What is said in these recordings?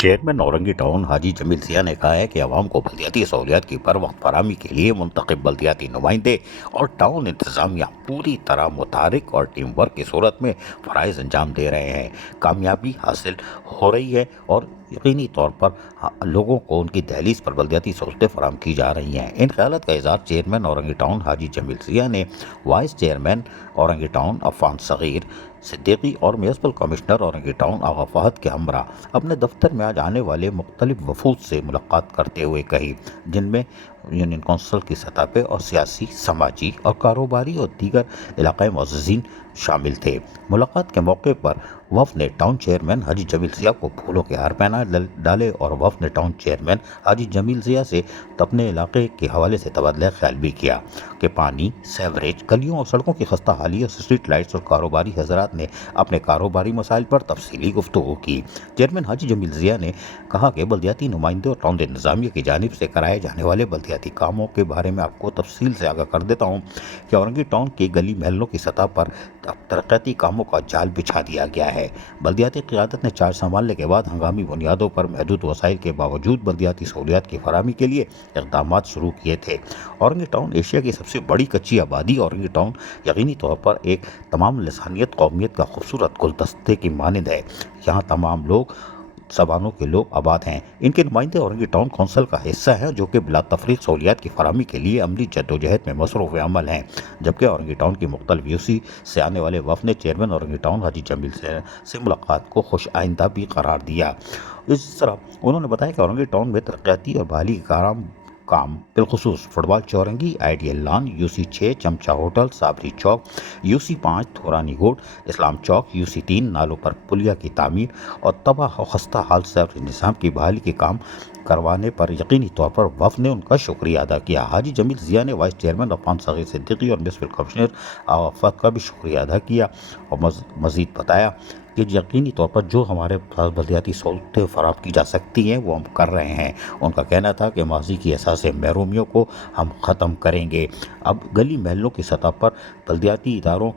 Chairman Orangi Town Haji Jamil Siya ने कहा है कि आवाम को बल्दियाती सहूलियात की बर वक्त फराहमी के लिए मुंतखब बल्दियाती नुमाइंदे और टाउन इंतजामिया पूरी तरह मुतारिक और टीम वर्क की सूरत में फ़राइज़ अंजाम दे रहे हैं। कामयाबी हासिल हो रही है और यकीनी तौर पर लोगों को उनकी दहलीज पर बल्दियाती सहूलतें फराहम की जा रही हैं। इन ख्यालात का इज़हार चेयरमैन औरंगी टाउन हाजी जमील सिया ने vice chairman Orangi Town Afan Sagheer Siddiqui और municipal commissioner Orangi Town Agha Fahad के हमरा अपने दफ्तर में आज आने वाले मुख्तलिफ वफूद से मुलाकात करते हुए कही, जिनमें यूनियन कौंसिल की सतह पे और सियासी, समाजी और कारोबारी और दीगर इलाक़ाई मुअज़्ज़िज़ीन शामिल थे। मुलाकात के मौके पर वफ़द ने टाउन चेयरमैन हाजी जमील सिया को फूलों के हार पहना डाले और वफ़द ने टाउन चेयरमैन हाजी जमील सिया से अपने इलाके के हवाले से तबादला ख्याल भी किया कि पानी, सेवरेज, गलियों और सड़कों की खस्ता हाली और स्ट्रीट लाइट्स और कारोबारी हजरात ने अपने कारोबारी मसाइल पर तफसीली गुफ्तगू की। चेयरमैन हाजी जमील सिया ने कहा कि बल्दियाती नुमाइंदे और टाउन इंतजामिया की जानिब से कराए जाने वाले बल्दियाती कामों के बारे में आपको तफसील से आगाह कर देता हूँ कि औरंगी टाउन के गली महलों की सतह पर तरक्याती कामों का जाल बिछा दिया गया है। बल्दियाती क़यादत ने चार्ज संभालने के बाद हंगामी बुनियादों पर महदूद वसाइल के बावजूद बल्दियाती सहूलियात की फराहमी के लिए इक़दामात शुरू किए थे। औरंगी टाउन एशिया की सबसे बड़ी कच्ची आबादी औरंगी टाउन यकीनी तौर पर एक तमाम लसानियत कौमियत का खूबसूरत गुलदस्ते की मानद है। यहाँ तमाम लोग ज़बानों के लोग आबाद हैं। इनके नुमाइंदे औरंगी टाउन कौंसिल का हिस्सा हैं, जो कि बिला तफरीक सहूलियात की फराहमी के लिए अमली जद्दोजहद में मसरूफ़ अमल हैं। जबकि औरंगी टाउन की मुख्तलिफ यूसी से आने वाले वफ़द ने चेयरमैन औरंगी टाउन हाजी जमील से मुलाकात को खुश आइंदा भी करार दिया। इस तरह उन्होंने बताया कि औरंगी टाउन में तरक्याती और बहाली के काम बिलखुसूस फुटबॉल चौरंगी, आइडियल लॉन, यूसी 6 चमचा होटल, साबरी चौक, यूसी 5 थोरानी गोड, इस्लाम चौक, यूसी 3 नालों पर पुलिया की तामीर और तबाह और खस्ता हाल सर्फ निज़ाम की बहाली के काम करवाने पर यकीनी तौर पर वफ़द ने उनका शुक्रिया अदा किया। हाजी जमील सिया ने वाइस चेयरमैन अफ़ान सगीर सिद्दीकी और म्यूनसिपल कमिश्नर आफत का भी शुक्रिया अदा किया और मज़ीद बताया कि यकीनी तौर पर जो हमारे पास बल्दियाती सहूलतें फराहम की जा सकती हैं वो हम कर रहे हैं। उनका कहना था कि माजी की एहसास महरूमियों को हम ख़त्म करेंगे। अब गली महलों की सतह पर बल्दियाती इदारों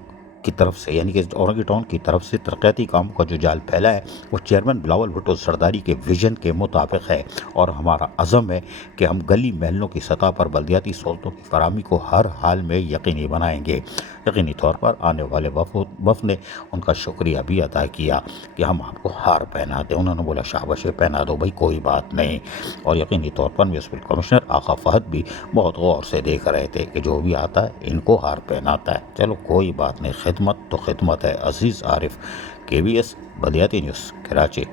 की तरफ से यानी कि औरंगी टाउन की तरफ से तरक्याती कामों का जो जाल फैला है वो चेयरमैन बिलावल भुट्टो सरदारी के विजन के मुताबिक है और हमारा अज़म है कि हम गली महलों की सतह पर बल्दियाती सहूलतों की फराहमी को हर हाल में यकीनी बनाएंगे। यकीनी तौर पर आने वाले वफ़द ने उनका शुक्रिया भी अदा किया कि हम आपको हार पहना दें। उन्होंने बोला शाबाश पहना दो भाई, कोई बात नहीं। और यकीनी तौर पर म्यूनसिपल कमिश्नर आगा फहद भी बहुत गौर से देख रहे थे कि जो भी आता है इनको हार पहनाता है। चलो कोई बात नहीं, खिदमत तो खिदमत है। अजीज़ आरिफ, KBS बल्दियाती न्यूज़, कराची।